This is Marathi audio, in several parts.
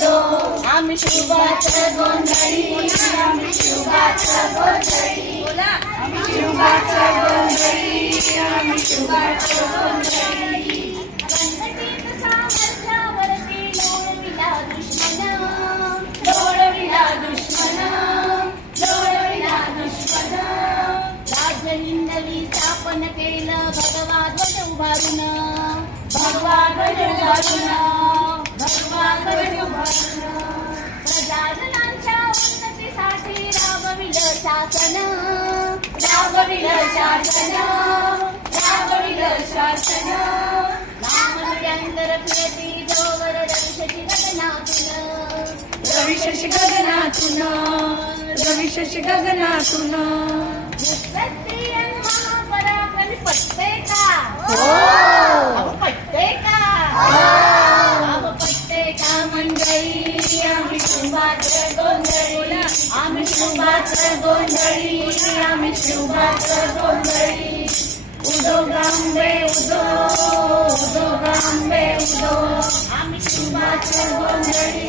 उदो आम्ही शुभाचं गोंधळी आम्ही शुभाचं गोंधळी बोला आम्ही शुभाचं गोंधळी आम्ही शुभाचं गोंधळी गणपतीत सामर्थ्यावरती लोळविला दुश्मन लोळविला दुश्मन लोळविला दुश्मन राज्य हिंदवी स्थापन केलं भगवा ध्वज उभारून भगवा ध्वज उभारून भगवा ध्वज उभारून प्रजाजनांच्या उन्नतीसाठी राबविलं शासन राबविलं शासन राबविलं शासन नामविड्यांतर फिरती जोवर रविशशी गगनातून रविशशी गगनातून रविशशी गगनातून मुत्सद्दियन महापराक्रमी पटतंय का अहो पटतंय का अहो पटतंय का मंडळी आम्ही शुभाचं गोंधळी आम्ही शुभाचं गोंधळी आम्ही शुभाचं गोंधळी उदो गांबे उदो उदो गांबे उदो आम्ही शुभाचं गोंधळी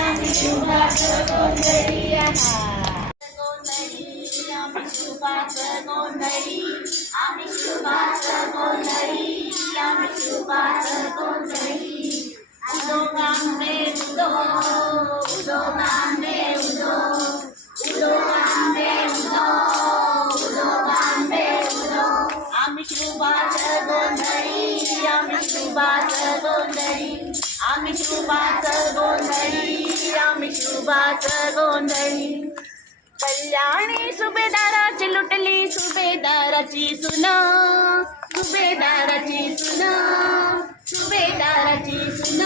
आम्ही शुभाचं गोंधळी आम्ही शुभाचं गोंधळी आम्ही शुभाचं गोंधळी आम्ही शुभाचं गोंधळी उदो गांबे उदो उदो गांबे उदो उदो गांबे उदो उदो गांबे उदो आम्ही शुभाचं गोंधळी आम्ही शुभाचं गोंधळी आम्ही शुभाचं गोंधळी आम्ही शुभाचं गोंधळी कल्याणी सुभेदाराची लुटली सुभेदाराची सुन सुभेदाराची सुन सुभेदाराची सुन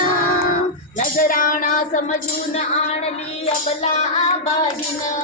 नजराणा समजून आणली अबला आबाजीनं